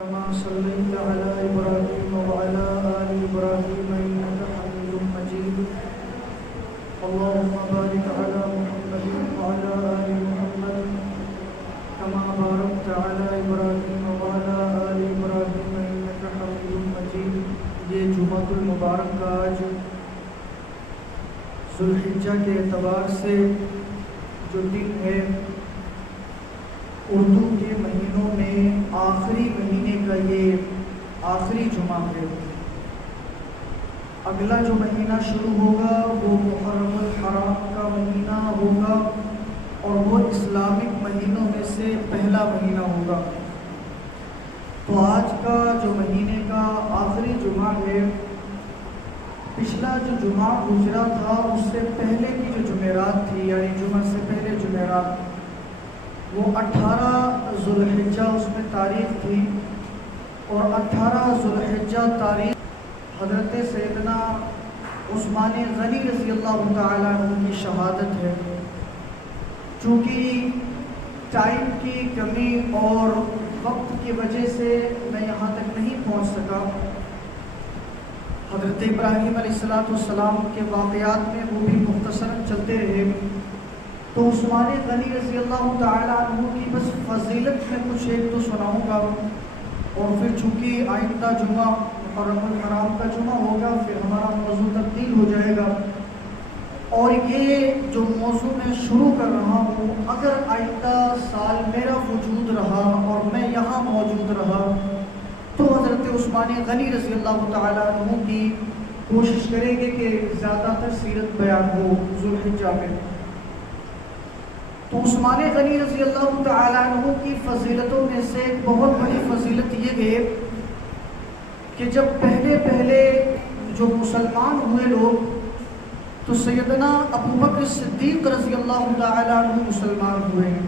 كما صليت على إبراهيم وعلى آل إبراهيم إنك حميد مجيد اللهم بارك على محمد وعلى آل محمد كما باركت على إبراهيم وعلى آل إبراهيم إنك حميد مجيد. یہ جمعۃ المبارک کا آج ذوالحجہ کے اعتبار سے جو دن ہے اردو کے مہینوں میں آخری مہینے کا یہ آخری جمعہ ہے. اگلا جو مہینہ شروع ہوگا وہ محرم الحرام کا مہینہ ہوگا اور وہ اسلامک مہینوں میں سے پہلا مہینہ ہوگا. تو آج کا جو مہینے کا آخری جمعہ ہے، پچھلا جو جمعہ گزرا تھا اس سے پہلے کی جو جمعرات تھی، یعنی جمعہ سے پہلے جمعرات، وہ 18 ذوالحجہ اس میں تاریخ تھی، اور 18 ذوالحجہ تاریخ حضرت سیدنا عثمان غنی رضی اللہ تعالیٰ عنہ کی شہادت ہے. چونکہ ٹائم کی کمی اور وقت کی وجہ سے میں یہاں تک نہیں پہنچ سکا. حضرت ابراہیم علیہ السلام کے واقعات میں وہ بھی مختصراً چلتے رہے. تو عثمان غنی رضی اللہ تعالیٰ عنہ کی بس فضیلت میں کچھ ایک تو سناؤں گا، اور پھر چونکہ آئندہ جمعہ محرم الحرام کا جمعہ ہوگا پھر ہمارا موضوع تبدیل ہو جائے گا. اور یہ جو موضوع میں شروع کر رہا ہوں، اگر آئندہ سال میرا وجود رہا اور میں یہاں موجود رہا تو حضرت عثمان غنی رضی اللہ تعالیٰ عنہ کی کوشش کریں گے کہ زیادہ تر سیرت بیان ہو ذوالحجہ میں. تو عثمان غنی رضی اللہ تعالیٰ عنہ کی فضیلتوں میں سے ایک بہت بڑی فضیلت یہ ہے کہ جب پہلے جو مسلمان ہوئے لوگ تو سیدنا ابوبکر صدیق رضی اللہ تعالیٰ عنہ مسلمان ہوئے ہیں.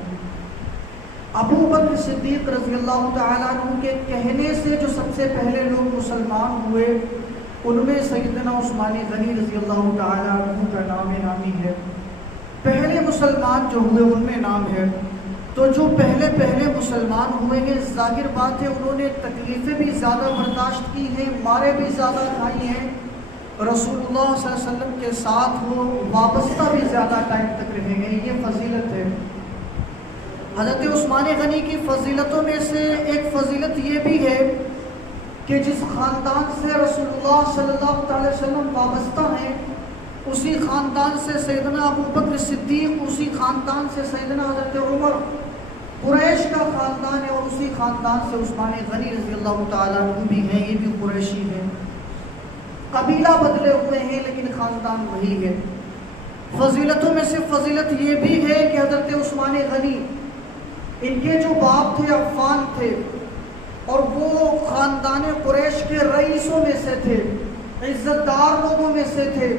ابوبکر صدیق رضی اللہ تعالیٰ عنہ کے کہنے سے جو سب سے پہلے لوگ مسلمان ہوئے ان میں سیدنا عثمان غنی رضی اللہ تعالیٰ عنہ کا نام نامی ہے. پہلے مسلمان جو ہوئے ان میں نام ہے. تو جو پہلے مسلمان ہوئے ہیں، ظاہر بات ہے انہوں نے تکلیفیں بھی زیادہ برداشت کی ہیں، مارے بھی زیادہ کھائی ہیں، رسول اللہ صلی اللہ علیہ وسلم کے ساتھ وہ وابستہ بھی زیادہ ٹائم تک رہیں گے. یہ فضیلت ہے. حضرت عثمان غنی کی فضیلتوں میں سے ایک فضیلت یہ بھی ہے کہ جس خاندان سے رسول اللہ صلی اللہ علیہ وسلم وابستہ ہیں، اسی خاندان سے سیدنا ابوبکر صدیق، اسی خاندان سے سیدنا حضرت عمر، قریش کا خاندان ہے، اور اسی خاندان سے عثمان غنی رضی اللہ تعالیٰ عنہ بھی ہیں. یہ بھی قریشی ہیں، قبیلہ بدلے ہوئے ہیں لیکن خاندان وہی ہے. فضیلتوں میں سے فضیلت یہ بھی ہے کہ حضرت عثمان غنی، ان کے جو باپ تھے عفان تھے، اور وہ خاندان قریش کے رئیسوں میں سے تھے، عزت دار لوگوں میں سے تھے،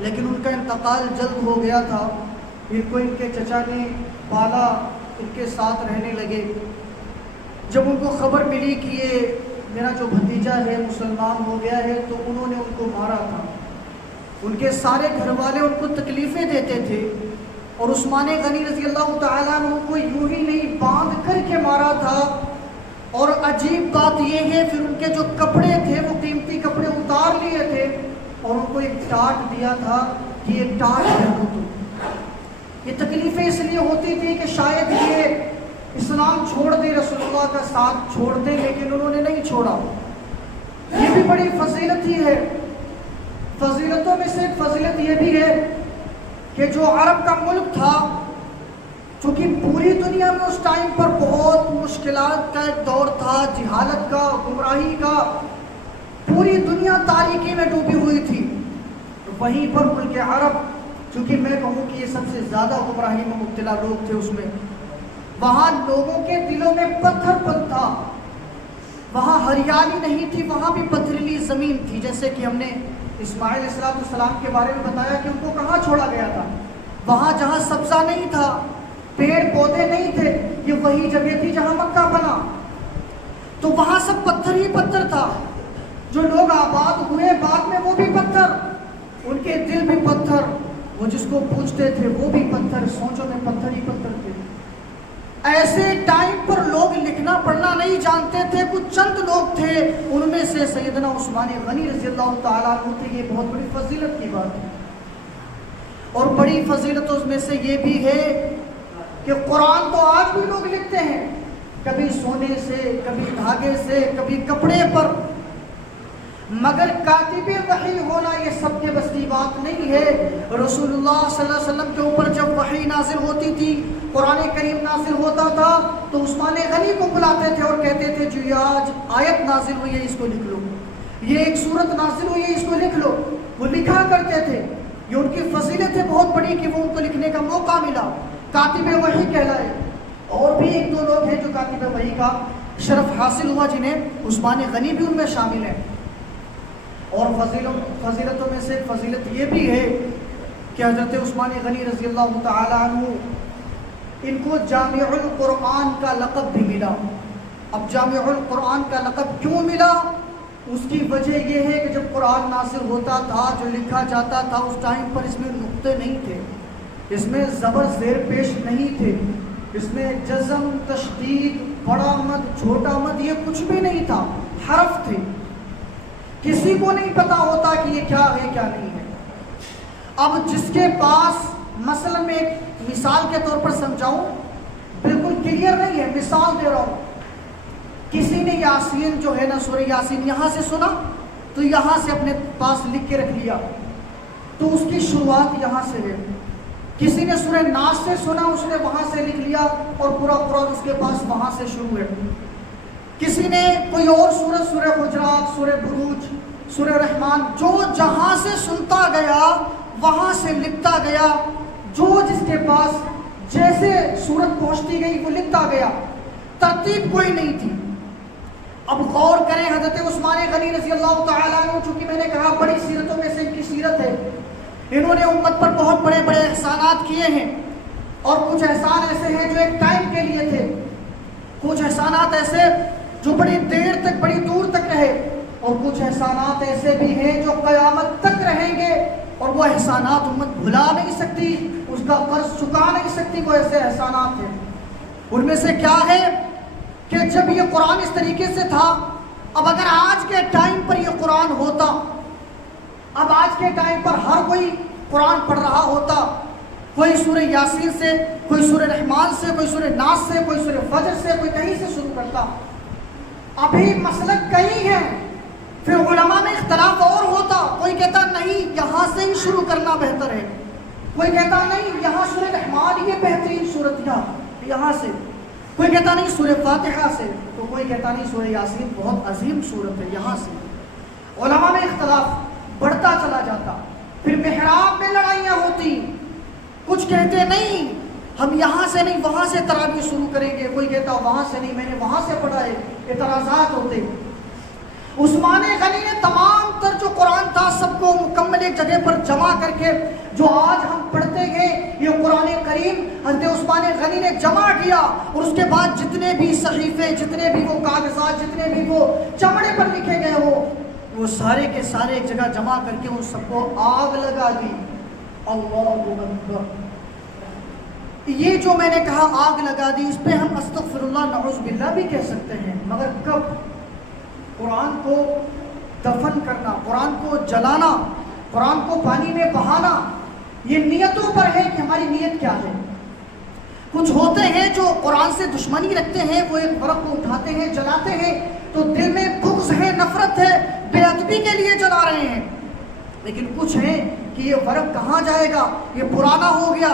لیکن ان کا انتقال جلد ہو گیا تھا. ان کو ان کے چچا نے پالا، ان کے ساتھ رہنے لگے. جب ان کو خبر ملی کہ یہ میرا جو بھتیجا ہے مسلمان ہو گیا ہے تو انہوں نے ان کو مارا تھا. ان کے سارے گھر والے ان کو تکلیفیں دیتے تھے، اور عثمان غنی رضی اللہ تعالیٰ عنہ کو یوں ہی نہیں باندھ کر کے مارا تھا. اور عجیب بات یہ ہے پھر ان کے جو کپڑے تھے وہ قیمتی کپڑے اتار لیے تھے اور ان کو ایک ٹاٹ دیا تھا کہ یہ ٹاٹ پہنو تم. یہ تکلیفیں اس لیے ہوتی تھی کہ شاید یہ اسلام چھوڑ دے، رسول اللہ کا ساتھ چھوڑ دے، لیکن انہوں نے نہیں چھوڑا. یہ بھی بڑی فضیلت ہی ہے. فضیلتوں میں سے ایک فضیلت یہ بھی ہے کہ جو عرب کا ملک تھا، چونکہ پوری دنیا میں اس ٹائم پر بہت مشکلات کا ایک دور تھا، جہالت کا، گمراہی کا، پوری دنیا تاریکی میں ڈوبی ہوئی تھی. وہیں پر ملک عرب، چونکہ میں کہوں کہ یہ سب سے زیادہ گمراہی میں مبتلا لوگ تھے اس میں، وہاں لوگوں کے دلوں میں پتھر پن تھا، وہاں ہریالی نہیں تھی، وہاں بھی پتھریلی زمین تھی. جیسے کہ ہم نے اسماعیل علیہ السلام کے بارے میں بتایا کہ ان کو کہاں چھوڑا گیا تھا، وہاں جہاں سبزہ نہیں تھا، پیڑ پودے نہیں تھے، یہ وہی جگہ تھی جہاں مکہ بنا. تو وہاں سب پتھر ہی پتھر تھا. جو لوگ آباد ہوئے بعد میں وہ بھی پتھر، ان کے دل بھی پتھر، وہ جس کو پوچھتے تھے وہ بھی پتھر، سوچوں میں پتھر ہی پتھر تھے. ایسے ٹائم پر لوگ لکھنا پڑھنا نہیں جانتے تھے، کچھ چند لوگ تھے، ان میں سے سیدنا عثمان غنی رضی اللہ تعالیٰ عنہ تھے۔ یہ بہت بڑی فضیلت کی بات ہے، اور بڑی فضیلتوں میں سے یہ بھی ہے کہ قرآن تو آج بھی لوگ لکھتے ہیں، کبھی سونے سے، کبھی دھاگے سے، کبھی کپڑے پر، مگر کاتب وحی ہونا یہ سب کے بس کی بات نہیں ہے۔ رسول اللہ صلی اللہ علیہ وسلم کے اوپر جب وحی نازل ہوتی تھی، قرآن کریم نازل ہوتا تھا، تو عثمان غنی کو بلاتے تھے اور کہتے تھے جو آج آیت نازل ہوئی ہے اس کو لکھ لو، یہ ایک سورت نازل ہوئی ہے اس کو لکھ لو۔ وہ لکھا کرتے تھے، یہ ان کی فضیلت ہے بہت بڑی کہ وہ ان کو لکھنے کا موقع ملا، کاتب وحی کہلائے۔ اور بھی ایک دو لوگ ہیں جو کاتب وحی کا شرف حاصل ہوا، جنہیں عثمان غنی بھی ان میں شامل ہیں۔ اور فضیلتوں میں سے فضیلت یہ بھی ہے کہ حضرت عثمان غنی رضی اللہ تعالیٰ عنہ ان کو جامع القرآن کا لقب بھی ملا۔ اب جامع القرآن کا لقب کیوں ملا؟ اس کی وجہ یہ ہے کہ جب قرآن نازل ہوتا تھا، جو لکھا جاتا تھا، اس ٹائم پر اس میں نقطے نہیں تھے، اس میں زبر زیر پیش نہیں تھے، اس میں جزم، تشدید، بڑا مد، چھوٹا مد، یہ کچھ بھی نہیں تھا، حرف تھے۔ کسی کو نہیں پتا ہوتا کہ یہ کیا ہے کیا نہیں ہے۔ اب جس کے پاس، مثلا میں ایک مثال کے طور پر سمجھاؤں، بالکل کلیئر نہیں ہے، مثال دے رہا ہوں، کسی نے یاسین جو ہے نا سورہ یاسین یہاں سے سنا تو یہاں سے اپنے پاس لکھ کے رکھ لیا، تو اس کی شروعات یہاں سے ہے۔ کسی نے سورہ ناس سے سنا، اس نے وہاں سے لکھ لیا اور پورا قرآن اس کے پاس وہاں سے شروع ہے۔ کسی نے کوئی اور سورت، سورہ حجرات، سورہ بروج، سورہ رحمان، جو جہاں سے سنتا گیا وہاں سے لکھتا گیا، جو جس کے پاس جیسے سورت پہنچتی گئی وہ لکھتا گیا، ترتیب کوئی نہیں تھی۔ اب غور کریں، حضرت عثمان غنی رضی اللہ تعالیٰ عنہ، چونکہ میں نے کہا بڑی سیرتوں میں سے ان کی سیرت ہے، انہوں نے امت پر بہت بڑے بڑے احسانات کیے ہیں، اور کچھ احسان ایسے ہیں جو ایک ٹائم کے لیے تھے، کچھ احسانات ایسے جو بڑی دیر تک، بڑی دور تک رہے، اور کچھ احسانات ایسے بھی ہیں جو قیامت تک رہیں گے، اور وہ احسانات امت بھلا نہیں سکتی، اس کا قرض چکا نہیں سکتی، وہ ایسے احسانات ہیں۔ ان میں سے کیا ہے کہ جب یہ قرآن اس طریقے سے تھا، اب اگر آج کے ٹائم پر یہ قرآن ہوتا، اب آج کے ٹائم پر ہر کوئی قرآن پڑھ رہا ہوتا، کوئی سورہ یاسین سے، کوئی سورہ رحمان سے، کوئی سورہ ناس سے، کوئی سورہ فجر سے، کوئی کہیں سے شروع کرتا۔ ابھی مسلک کہیں ہے، پھر علماء میں اختلاف اور ہوتا، کوئی کہتا نہیں یہاں سے ہی شروع کرنا بہتر ہے، کوئی کہتا نہیں یہاں سورہ رحمان یہ بہترین صورت یہاں سے، کوئی کہتا نہیں سورہ فاتحہ سے، تو کوئی کہتا نہیں سورہ یاسین بہت عظیم صورت ہے یہاں سے۔ علماء میں اختلاف بڑھتا چلا جاتا، پھر محراب میں لڑائیاں ہوتی، کچھ کہتے نہیں ہم یہاں سے نہیں وہاں سے تراویح شروع کریں گے، کوئی کہتا وہاں سے نہیں میں نے وہاں سے پڑھا ہے، اعتراضات ہوتے۔ عثمان غنی نے تمام تر جو قرآن تھا سب کو مکمل ایک جگہ پر جمع کر کے، جو آج ہم پڑھتے ہیں یہ قرآن کریم حضرت عثمان غنی نے جمع کیا، اور اس کے بعد جتنے بھی صحیفے، جتنے بھی وہ کاغذات، جتنے بھی وہ چمڑے پر لکھے گئے وہ سارے کے سارے ایک جگہ جمع کر کے ان سب کو آگ لگا دی۔ اللہ اکبر! یہ جو میں نے کہا آگ لگا دی، اس پہ ہم استغفر اللہ نعوذ باللہ بھی کہہ سکتے ہیں، مگر کب؟ قرآن کو دفن کرنا، قرآن کو جلانا، قرآن کو پانی میں بہانا، یہ نیتوں پر ہے کہ ہماری نیت کیا ہے۔ کچھ ہوتے ہیں جو قرآن سے دشمنی رکھتے ہیں، وہ ایک ورق کو اٹھاتے ہیں، جلاتے ہیں، تو دل میں بغض ہے، نفرت ہے، بے ادبی کے لیے جلا رہے ہیں۔ لیکن کچھ ہیں کہ یہ ورق کہاں جائے گا، یہ پرانا ہو گیا،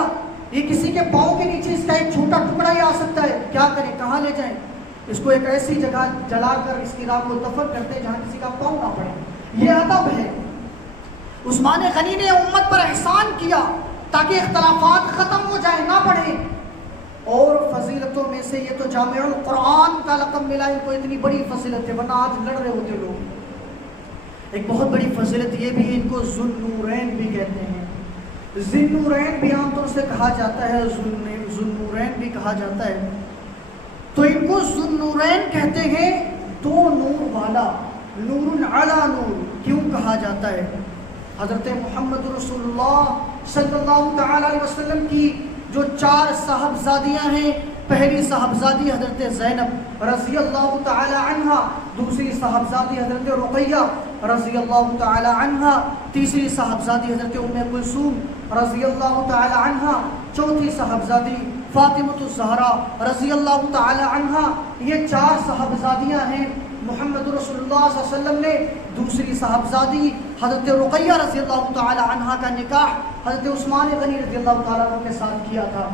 یہ کسی کے پاؤں کے نیچے اس کا ایک چھوٹا ٹکڑا ہی آ سکتا ہے، کیا کریں، کہاں لے جائیں؟ اس کو ایک ایسی جگہ جلا کر اس کی راہ کو دفن کرتے ہیں جہاں کسی کا پاؤں نہ پڑے۔ یہ ادب ہے۔ عثمان غنی نے امت پر احسان کیا تاکہ اختلافات ختم ہو جائیں، نہ بڑھیں۔ اور فضیلتوں میں سے یہ تو جامع القرآن کا لقب ملا ان کو، اتنی بڑی فضیلت ہے، ورنہ آج لڑ رہے ہوتے لوگ۔ ایک بہت بڑی فضیلت یہ بھی ہے، ان کو ذو النورین بھی کہتے ہیں۔ ذی النورین بھی عام طور سے کہا جاتا ہے، ذو النورین بھی کہا جاتا ہے۔ تو ان کو ذو النورین کہتے ہیں، دو نور والا، نور علی نور کیوں کہا جاتا ہے؟ حضرت محمد رسول اللہ صلی اللہ تعالی علیہ وسلم کی جو 4 صاحبزادیاں ہیں، پہلی صاحبزادی حضرت زینب رضی اللہ تعالی عنہا، دوسری صاحبزادی حضرت رقیہ رضی اللہ تعالی عنہا، تیسری صاحبزادی حضرت ام کلثوم رضی اللہ تعالی عنہا، چوتھی صاحبزادی فاطمۃ الزہرا رضی اللہ تعالی عنہا۔ یہ 4 صاحبزادیاں ہیں۔ محمد رسول اللہ صلی اللہ علیہ وسلم نے دوسری صاحبزادی حضرت رقیہ رضی اللہ تعالی عنہا کا نکاح حضرت عثمان غنی رضی اللہ تعالیٰ عنہ کے ساتھ کیا تھا۔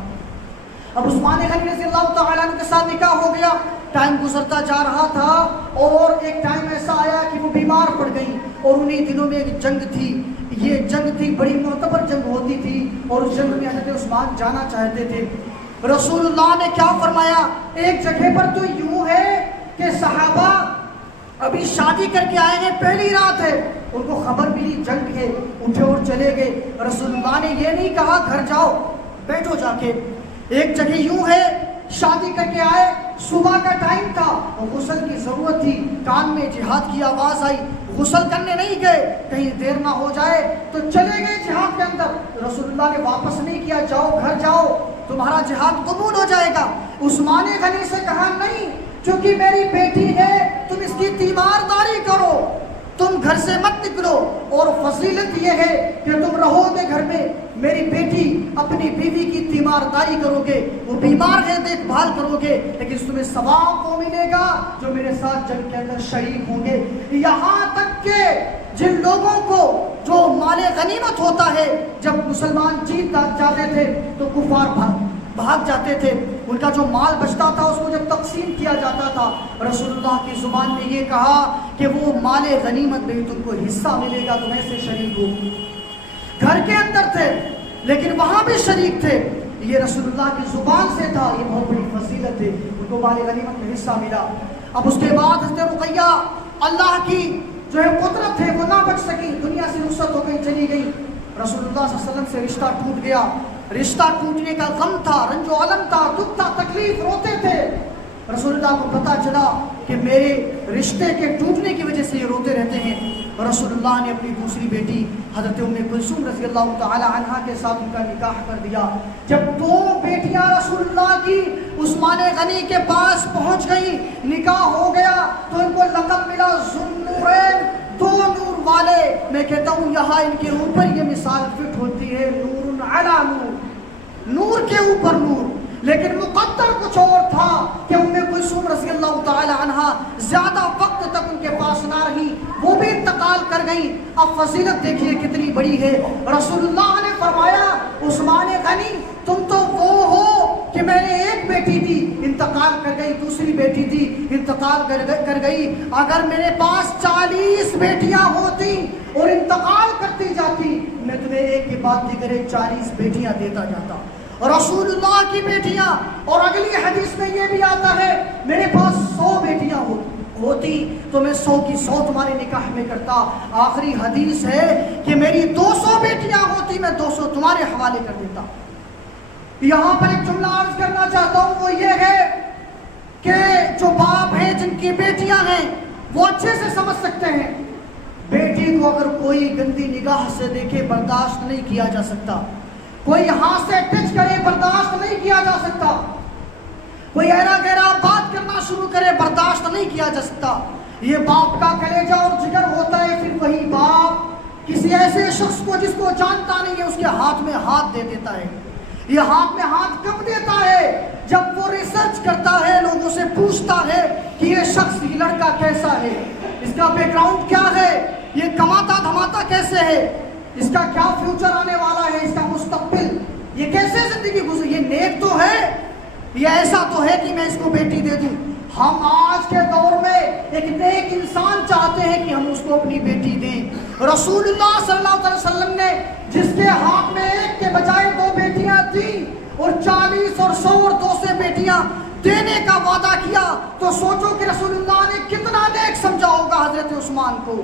اب عثمان غنی رضی اللہ تعالیٰ عنہ کے ساتھ نکاح ہو گیا، ٹائم گزرتا جا رہا تھا اور ایک ٹائم ایسا آیا کہ وہ بیمار پڑ گئی، اور انہی دنوں میں ایک جنگ تھی، یہ جنگ تھی، بڑی معتبر جنگ ہوتی تھی، اور اس جنگ میں حضرت عثمان جانا چاہتے تھے۔ رسول اللہ نے کیا فرمایا؟ ایک جگہ پر تو یوں ہے کہ صحابہ ابھی شادی کر کے آئے ہیں، پہلی رات ہے، ان کو خبر ملی جنگ ہے، اٹھے اور چلے گئے۔ رسول اللہ نے یہ نہیں کہا گھر جاؤ بیٹھو جا کے، ایک جگہ یوں ہے شادی کر کے آئے، صبح کا ٹائم تھا اور غسل کی ضرورت تھی، کان میں جہاد کی آواز آئی، غسل کرنے نہیں گئے کہیں دیر نہ ہو جائے تو چلے گئے جہاد کے اندر۔ رسول اللہ نے واپس نہیں کیا، جاؤ گھر جاؤ تمہارا جہاد قبول ہو جائے گا۔ عثمان غنی سے کہا نہیں، چونکہ میری بیٹی ہے تم اس کی تیمارداری کرو، تم گھر سے مت نکلو، اور فضیلت یہ ہے کہ تم رہو گے گھر میں، میری بیٹی اپنی بیوی کی تیمارداری کرو گے، وہ بیمار ہے دیکھ بھال کرو گے، لیکن تمہیں ثواب وہ ملے گا جو میرے ساتھ جنگ کے اندر شریک ہوں گے۔ یہاں تک کہ جن لوگوں کو جو مال غنیمت ہوتا ہے، جب مسلمان جیت جاتے تھے تو کفار بھاگ جاتے تھے، ان کا جو مال بچتا تھا اس کو جب تقسیم کیا جاتا تھا، رسول اللہ کی زبان میں یہ کہا کہ وہ مال غنیمت میں تم کو حصہ ملے گا، تم ایسے شریک ہو۔ گھر کے اندر تھے لیکن وہاں بھی شریک تھے، یہ رسول اللہ کی زبان سے تھا، یہ بہت بڑی فضیلت ہے، ان کو مال غنیمت میں حصہ ملا۔ اب اس کے بعد حضرت رقیہ اللہ کی جو ہے قدرت ہے وہ نہ بچ سکی، دنیا سے رخصت ہو گئی، چلی گئی۔ رسول اللہ صلی اللہ علیہ وسلم سے رشتہ ٹوٹ گیا، رشتہ ٹوٹنے کا غم تھا، رنج و الم تھا، دکھ تھا، تکلیف، روتے تھے۔ رسول اللہ کو پتا چلا کہ میرے رشتے کے ٹوٹنے کی وجہ سے یہ روتے رہتے ہیں۔ رسول اللہ نے اپنی دوسری بیٹی حضرت ام کلثوم رضی اللہ تعالی عنہا کے ساتھ ان کا نکاح کر دیا۔ جب 2 بیٹیاں رسول اللہ کی عثمان غنی کے پاس پہنچ گئی، نکاح ہو گیا، تو ان کو لقب ملا ذوالنورین، 2 نور والے۔ میں کہتا ہوں یہاں ان کے اوپر یہ مثال فٹ ہوتی ہے، نور علی نور، نور کے اوپر نور۔ لیکن مقدر کچھ اور تھا کہ ام کلثوم رضی اللہ تعالی عنہا زیادہ وقت تک ان کے پاس نہ رہی، وہ بھی انتقال کر گئی۔ اب فضیلت دیکھیے کتنی بڑی ہے۔ رسول اللہ نے فرمایا عثمان غنی تم تو وہ ہو کہ میں نے ایک بیٹی تھی انتقال کر گئی، دوسری بیٹی تھی انتقال کر گئی، اگر میرے پاس 40 بیٹیاں ہوتی اور انتقال کرتی جاتی میں تمہیں ایک کے بعد دیگر 40 بیٹیاں دیتا جاتا، رسول اللہ کی بیٹیاں۔ اور اگلی حدیث میں یہ بھی آتا ہے میرے پاس 100 بیٹیاں ہوتی تو میں 100 کی 100 تمہارے نکاح میں کرتا۔ آخری حدیث ہے کہ میری 200 بیٹیاں ہوتی میں 200 تمہارے حوالے کر دیتا۔ یہاں پر ایک جملہ عرض کرنا چاہتا ہوں، وہ یہ ہے کہ جو باپ ہیں جن کی بیٹیاں ہیں وہ اچھے سے سمجھ سکتے ہیں، بیٹی کو اگر کوئی گندی نگاہ سے دیکھے برداشت نہیں کیا جا سکتا، کوئی ہاتھ سے ٹچ کرے برداشت نہیں کیا جا سکتا، کوئی ایرا گیرا بات کرنا شروع کرے برداشت نہیں کیا جا سکتا۔ یہ باپ کا کلیجہ اور جگر ہوتا ہے۔ پھر وہی باپ کسی ایسے شخص کو جس کو جانتا نہیں ہے اس کے ہاتھ میں ہاتھ دے دیتا ہے۔ یہ ہاتھ میں ہاتھ کب دیتا ہے؟ جب وہ ریسرچ کرتا ہے، لوگوں سے پوچھتا ہے کہ یہ شخص، یہ لڑکا کیسا ہے، اس کا بیک گراؤنڈ کیا ہے، یہ کماتا دھماتا کیسے ہے، اس کا کیا فیوچر آنے والا ہے، اس کا مستقبل، یہ کیسے زندگی گزر، یہ نیک تو ہے، یہ ایسا تو ہے کہ میں اس کو بیٹی دے دوں۔ ہم آج کے دور میں ایک نیک انسان چاہتے ہیں کہ ہم اس کو اپنی بیٹی دیں۔ رسول اللہ صلی اللہ علیہ وسلم نے جس کے ہاتھ میں ایک کے بجائے 2 بیٹیاں تھیں اور 40 اور 100 اور 200 بیٹیاں دینے کا وعدہ کیا، تو سوچو کہ رسول اللہ نے کتنا نیک سمجھا ہوگا حضرت عثمان کو،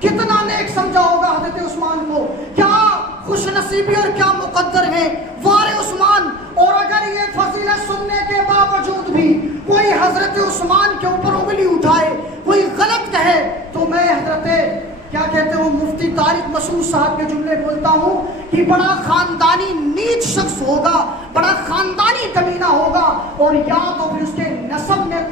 کتنا نیک سمجھا ہوگا حضرت عثمان کو۔ کیا خوش نصیبی اور کیا مقدر ہے وار عثمان۔ اور اگر یہ فضیلت سننے کے باوجود بھی کوئی حضرت عثمان کے اوپر انگلی اٹھائے، کوئی غلط کہے، تو میں حضرت کیا کہتے ہو مفتی طارق مسعود صاحب کے جملے بولتا ہوں کہ بڑا خاندانی نیچ شخص ہوگا، بڑا خاندانی کمینہ ہوگا، اور یا تو پھر اس کے نسب میں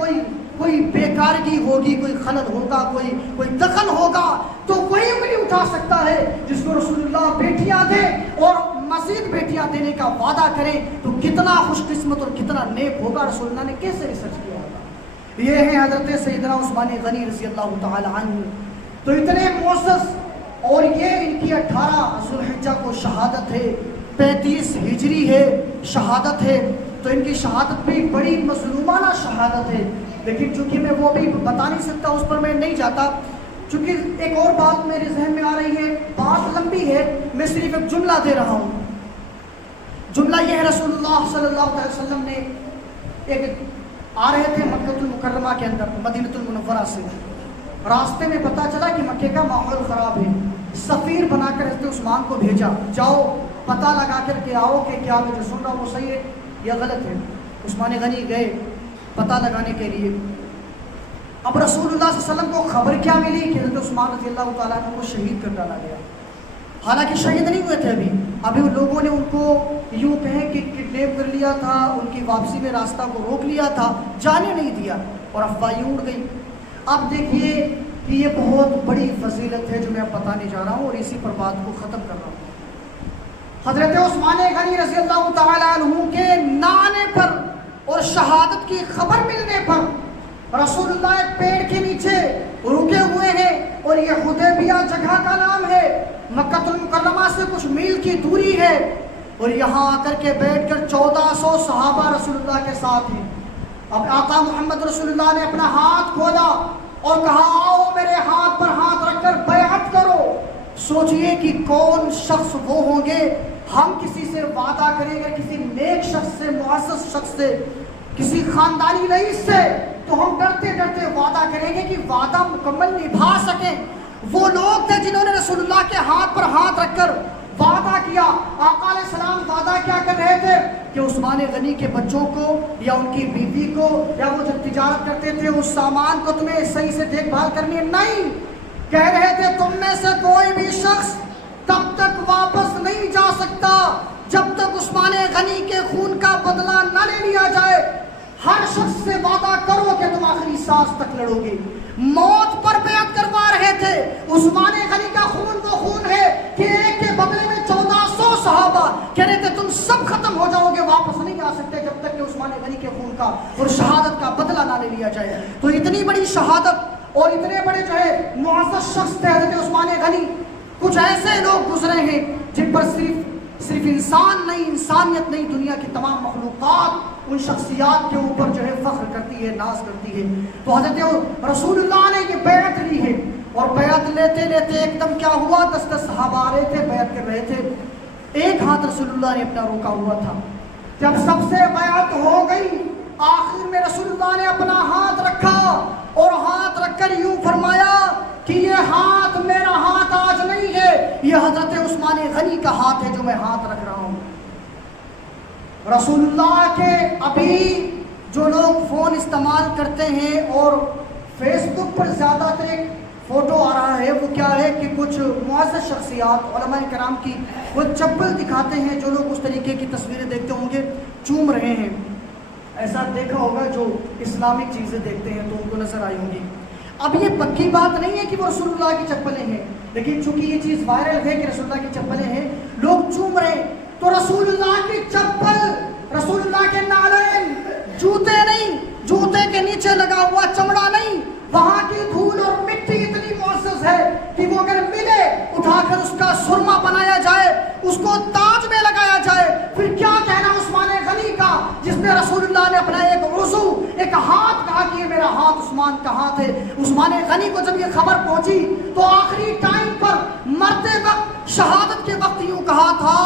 کوئی بیکارگی ہوگی، کوئی خلل ہوگا، کوئی دخل ہوگا، تو وہی انگلی اٹھا سکتا ہے جس کو رسول اللہ بیٹیاں دے اور مزید بیٹیاں دینے کا وعدہ کریں، تو کتنا خوش قسمت اور کتنا نیک ہوگا، رسول اللہ نے کیسے ریسرچ کیا ہوگا۔ یہ ہیں حضرت سیدنا عثمان غنی رضی اللہ تعالی عنہ، تو اتنے معزز، اور یہ ان کی 18 ذوالحجہ کو شہادت ہے، 35 ہجری ہے شہادت ہے، تو ان کی شہادت بھی بڑی مظلومانہ شہادت ہے، لیکن چونکہ میں وہ بھی بتا نہیں سکتا، اس پر میں نہیں جاتا، چونکہ ایک اور بات میرے ذہن میں آ رہی ہے، بات لمبی ہے، میں صرف ایک جملہ دے رہا ہوں۔ جملہ یہ ہے، رسول اللہ صلی اللہ علیہ وسلم نے ایک آ رہے تھے مکہ المکرمہ کے اندر مدینہ المنورہ سے، راستے میں پتہ چلا کہ مکے کا ماحول خراب ہے، سفیر بنا کر حضرت عثمان کو بھیجا، جاؤ پتہ لگا کر کے آؤ کہ کیا میں جو سن رہا ہوں وہ صحیح ہے یا غلط ہے۔ عثمان غنی گئے پتہ لگانے کے لیے۔ اب رسول اللہ صلی اللہ علیہ وسلم کو خبر کیا ملی کہ حضرت عثمان رضی اللہ تعالیٰ عنہ کو شہید کر ڈالا گیا، حالانکہ شہید نہیں ہوئے تھے ابھی ان لوگوں نے ان کو یوں کہیں کہ کڈنیپ کر لیا تھا، ان کی واپسی میں راستہ کو روک لیا تھا، جانے نہیں دیا، اور افواہیں اڑ گئی۔ اب دیکھیے کہ یہ بہت بڑی فضیلت ہے جو میں اب بتانے جا رہا ہوں، اور اسی پر بات کو ختم کر رہا ہوں۔ حضرت عثمان غنی رضی اللہ تعالیٰ عنہ کے نانے پر اور شہادت کی خبر ملنے پر رسول اللہ ایک پیڑ کے نیچے رکے ہوئے ہیں، اور یہ حدیبیہ جگہ کا نام ہے، مکہ المکرمہ سے کچھ میل کی دوری ہے، اور یہاں آ کر کے بیٹھ کر 1400 صحابہ رسول اللہ کے ساتھ ہیں۔ اب آقا محمد رسول اللہ نے اپنا ہاتھ کھولا اور کہا آؤ میرے ہاتھ پر ہاتھ رکھ کر بیعت کرو۔ سوچئے کہ کون شخص وہ ہوں گے، ہم کسی سے وعدہ کریں گے، کسی نیک شخص سے، معزز شخص سے، کسی خاندانی رئیس سے، تو ہم ڈرتے ڈرتے وعدہ کریں گے کہ وعدہ مکمل نبھا سکیں۔ وہ لوگ تھے جنہوں نے رسول اللہ کے ہاتھ پر ہاتھ رکھ کر وعدہ کیا۔ آقا علیہ السلام وعدہ کیا کر رہے تھے کہ عثمان غنی کے بچوں کو یا ان کی بیوی کو یا وہ جب تجارت کرتے تھے اس سامان کو تمہیں صحیح سے دیکھ بھال کرنی ہے، نہیں، کہہ رہے تھے تم میں سے کوئی بھی شخص تب تک واپس نہیں جا سکتا جب تک عثمان غنی کے خون کا بدلہ نہ لے لیا جائے۔ ہر شخص سے وعدہ کرو کہ تم آخری سانس تک لڑو گے۔ موت پر بیعت کروا رہے تھے۔ عثمان غنی کا خون وہ خون ہے کہ ایک کے بدلے میں 1400 صحابہ کہہ رہے تھے تم سب ختم ہو جاؤ گے، واپس نہیں آ سکتے جب تک کہ عثمان غنی کے خون کا اور شہادت کا بدلہ نہ لے لیا جائے۔ تو اتنی بڑی شہادت اور اتنے بڑے جو ہے معزز شخص تھے حضرت عثمان غنی۔ کچھ ایسے لوگ گزرے ہیں جن پر صرف انسان نہیں، انسانیت نہیں، دنیا کی تمام مخلوقات ان شخصیات کے اوپر جو ہے فخر کرتی ہے، ناز کرتی ہے۔ تو حضرت رسول اللہ نے یہ بیعت لی ہے، اور بیعت لیتے لیتے ایک دم کیا ہوا، 10 صحابہ آ رہے تھے، بیعت کر رہے تھے، ایک ہاتھ رسول اللہ نے اپنا روکا ہوا تھا۔ جب سب سے بیعت ہو گئی، آخر میں رسول اللہ نے اپنا ہاتھ رکھا، اور ہاتھ رکھ کر یوں فرمایا کہ یہ ہاتھ میرا ہاتھ آج نہیں ہے، یہ حضرت عثمان غنی کا ہاتھ ہے جو میں ہاتھ رکھ رہا ہوں۔ رسول اللہ کے ابھی جو لوگ فون استعمال کرتے ہیں اور فیس بک پر زیادہ تر ایک فوٹو آ رہا ہے، وہ کیا ہے کہ کچھ معزز شخصیات علماء کرام کی وہ چپل دکھاتے ہیں، جو لوگ اس طریقے کی تصویریں دیکھتے ہوں گے چوم رہے ہیں، ایسا دیکھا ہوگا جو اسلامک چیزیں دیکھتے ہیں تو ان کو نظر آئی ہوں گی۔ اب یہ پکی بات نہیں ہے کہ وہ رسول اللہ کی چپلیں ہیں، لیکن چونکہ یہ چیز وائرل ہے کہ رسول اللہ کی چپلیں ہیں، لوگ چوم رہے ہیں، تو رسول اللہ کی چپل، رسول اللہ کے نعلین، جوتے نہیں، جوتے کے نیچے لگا ہوا چمڑا نہیں، وہاں کی دھول اور مٹی اتنی معزز ہے کہ وہ اگر ملے اٹھا کر اس کا سرما بنایا جائے، اس کو تاج میں لگایا جائے، پھر کیا کہنا عثمان غنی کا جس میں رسول اللہ نے اپنا ایک عضو، ایک ہاتھ کہا کہ یہ میرا ہاتھ عثمان کا ہاتھ ہے۔ عثمان غنی کو جب یہ خبر پہنچی تو آخری ٹائم پر مرتے وقت، شہادت کے وقت یوں کہا تھا،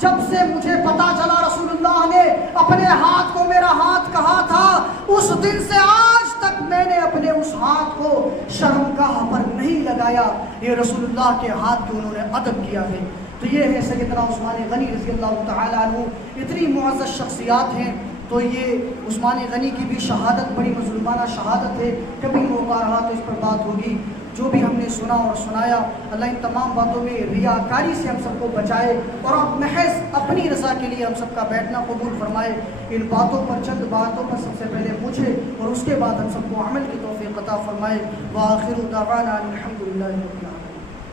جب سے مجھے پتا چلا رسول اللہ نے اپنے ہاتھ کو میرا ہاتھ کہا تھا، اس دن سے آج تک میں نے اپنے اس ہاتھ کو شرمگاہ پر نہیں لگایا۔ یہ رسول اللہ کے ہاتھ کو انہوں نے ادب کیا ہے۔ تو یہ ہے سیدنا عثمان غنی رضی اللہ تعالیٰ عنہ، اتنی معزز شخصیات ہیں تو یہ عثمان غنی کی بھی شہادت بڑی مظلومانہ شہادت ہے، کبھی موقع رہا تو اس پر بات ہوگی۔ جو بھی ہم نے سنا اور سنایا، اللہ ان تمام باتوں میں ریاکاری سے ہم سب کو بچائے اور اب محض اپنی رضا کے لیے ہم سب کا بیٹھنا قبول فرمائے۔ ان باتوں پر چند باتوں پر سب سے پہلے پوچھے اور اس کے بعد ہم سب کو عمل کی توفیق عطا فرمائے۔ وآخر دعوانا الحمدللہ رب العالمین۔